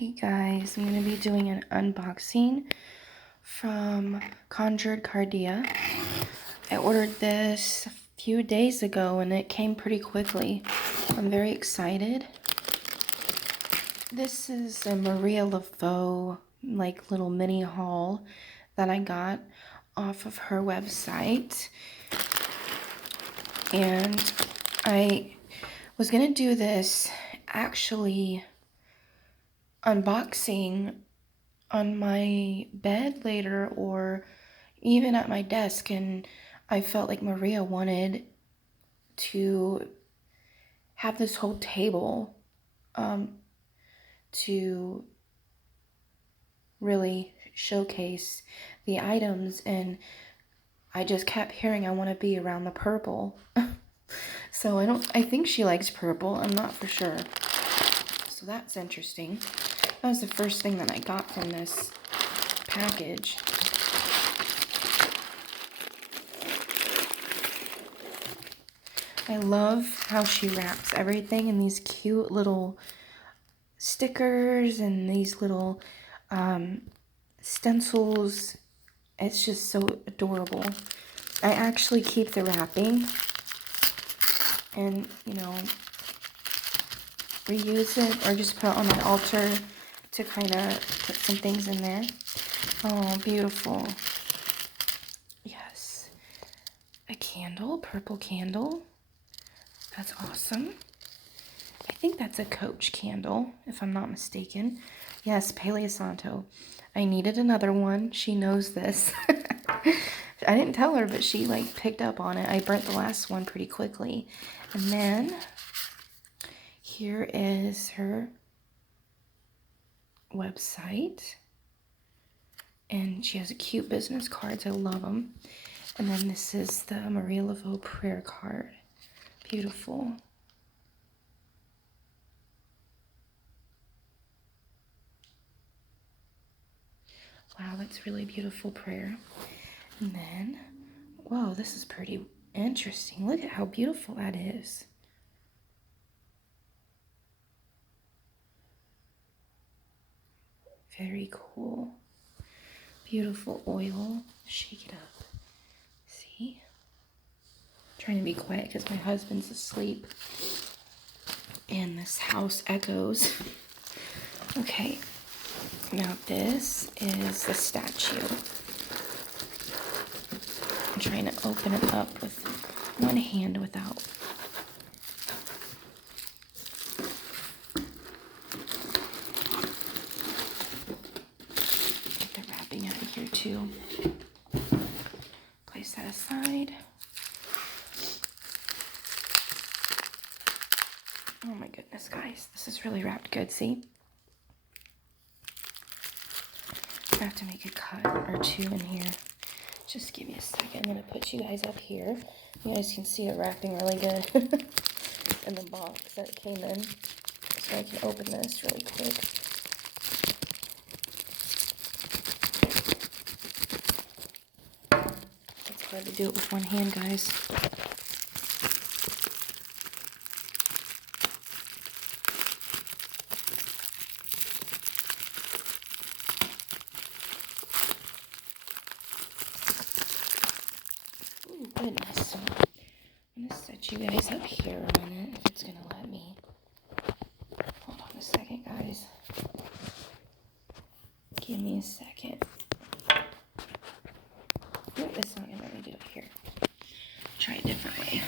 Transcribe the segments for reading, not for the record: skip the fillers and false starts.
Hey guys, I'm going to be doing an unboxing from Conjured Cardea. I ordered this a few days ago and it came pretty quickly. I'm very excited. This is a Maria Laveau like little mini haul that I got off of her website. And I was going to do this actually unboxing on my bed later or even at my desk, and I felt like Maria wanted to have this whole table to really showcase the items, and I just kept hearing I want to be around the purple. So I think she likes purple, I'm not for sure. So that's interesting. That was the first thing that I got from this package. I love how she wraps everything in these cute little stickers and these little stencils. It's just so adorable. I actually keep the wrapping and, reuse it or just put it on my altar to kind of put some things in there. Oh, beautiful. Yes. A candle, purple candle. That's awesome. I think that's a Coach candle, if I'm not mistaken. Yes, Palo Santo. I needed another one. She knows this. I didn't tell her, but she picked up on it. I burnt the last one pretty quickly. And then here is her website. And she has cute business cards. I love them. And then this is the Maria Laveau prayer card. Beautiful. Wow, that's really beautiful prayer. And then, whoa, this is pretty interesting. Look at how beautiful that is. Very cool. Beautiful oil. Shake it up. See? I'm trying to be quiet because my husband's asleep. And this house echoes. Okay. Now this is the statue. I'm trying to open it up with one hand without. Get the wrapping out of here too. Place that aside. Oh my goodness, guys. This is really wrapped good, see? I have to make a cut or two in here. Just give me a second. I'm going to put you guys up here. You guys can see it wrapping really good in the box that it came in. So I can open this really quick. It's hard to do it with one hand, guys. Goodness. I'm gonna set you guys up here a minute if it's gonna let me. Hold on a second, guys. Give me a second. Nope, it's not gonna let me do it here. Try a different way.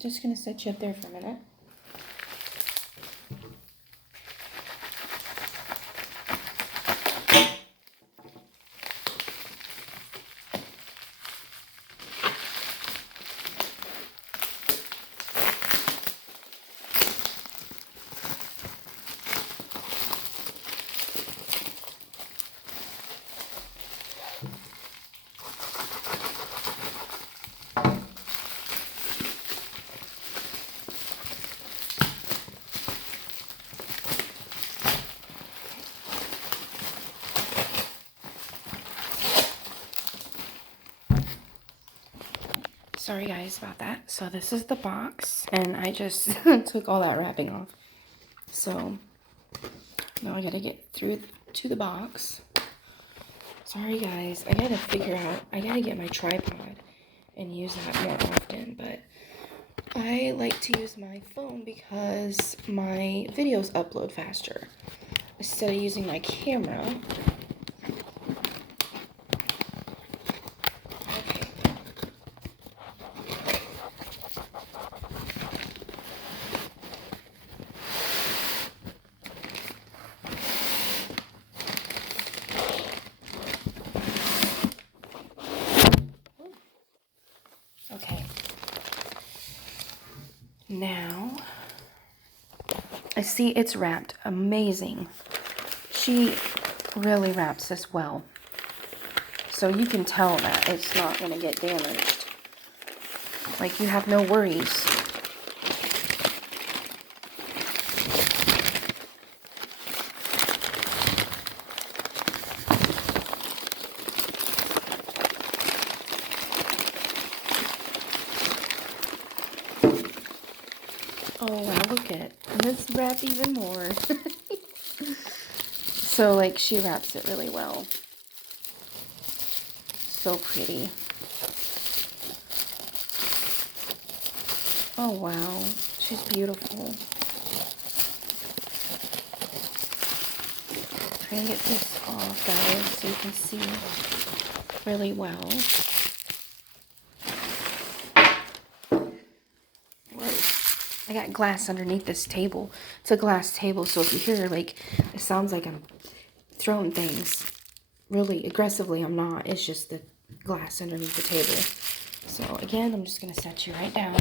Just gonna set you up there for a minute. Sorry guys about that. So this is the box, and I just took all that wrapping off. So now I gotta get through to the box. Sorry guys, I gotta get my tripod and use that more often, but I like to use my phone because my videos upload faster instead of using my camera. Okay. Now, I see it's wrapped. Amazing. She really wraps this well. So you can tell that it's not going to get damaged. Like, you have no worries. Oh wow, look at it. And it's wrapped even more. So, like, she wraps it really well. So pretty. Oh wow, she's beautiful. Trying to get this off, guys, so you can see really well. Whoa. I got glass underneath this table. It's a glass table, so if you hear, like, it sounds like I'm throwing things really aggressively. I'm not. It's just the glass underneath the table. So, again, I'm just going to set you right down.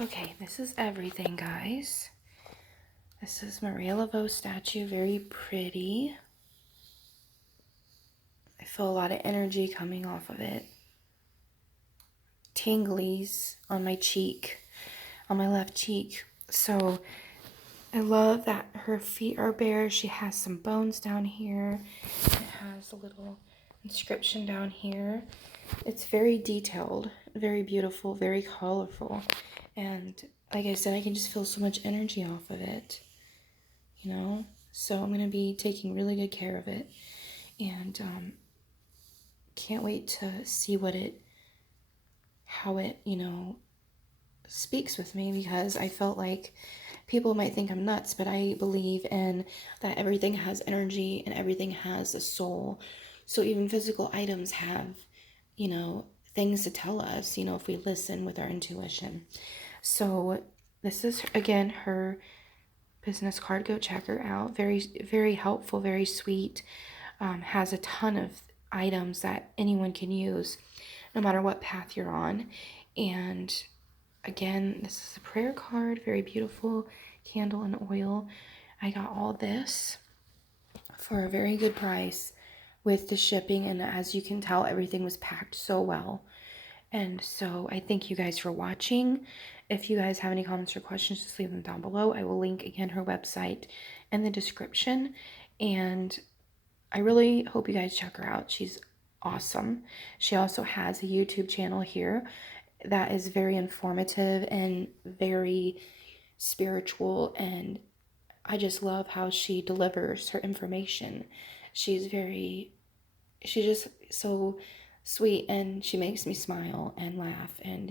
Okay, this is everything, guys. This is Maria Laveau statue, very pretty. I feel a lot of energy coming off of it. Tinglies on my cheek, on my left cheek. So I love that her feet are bare. She has some bones down here. It has a little inscription down here. It's very detailed, very beautiful, very colorful. And like I said, I can just feel so much energy off of it, you know? So I'm going to be taking really good care of it. And can't wait to see how it, you know, speaks with me, because I felt like people might think I'm nuts, but I believe in that everything has energy and everything has a soul. So even physical items have, you know, things to tell us, you know, if we listen with our intuition. So this is, again, her business card. Go check her out. Very, very helpful, very sweet. Has a ton of items that anyone can use, no matter what path you're on. And again, this is a prayer card, very beautiful, candle and oil. I got all this for a very good price with the shipping, and as you can tell, everything was packed so well. And so I thank you guys for watching. If you guys have any comments or questions, just leave them down below. I will link, again, her website in the description. And I really hope you guys check her out. She's awesome. She also has a YouTube channel here that is very informative and very spiritual, and I just love how she delivers her information. She's just so sweet, and she makes me smile and laugh, and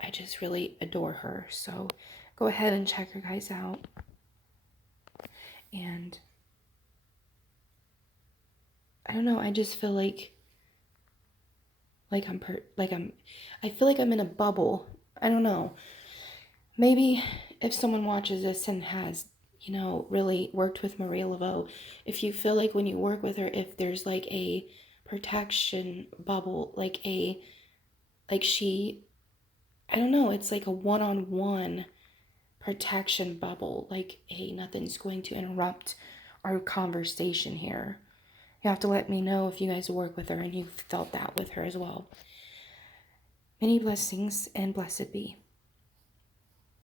I just really adore her. So go ahead and check her guys out. And I don't know, I just feel like I feel like I'm in a bubble. I don't know. Maybe if someone watches this and has, you know, really worked with Maria Laveau, if you feel like when you work with her, if there's like a protection bubble, like she, I don't know, it's like a one-on-one protection bubble, like, hey, nothing's going to interrupt our conversation here. You have to let me know if you guys work with her and you've felt that with her as well. Many blessings and blessed be.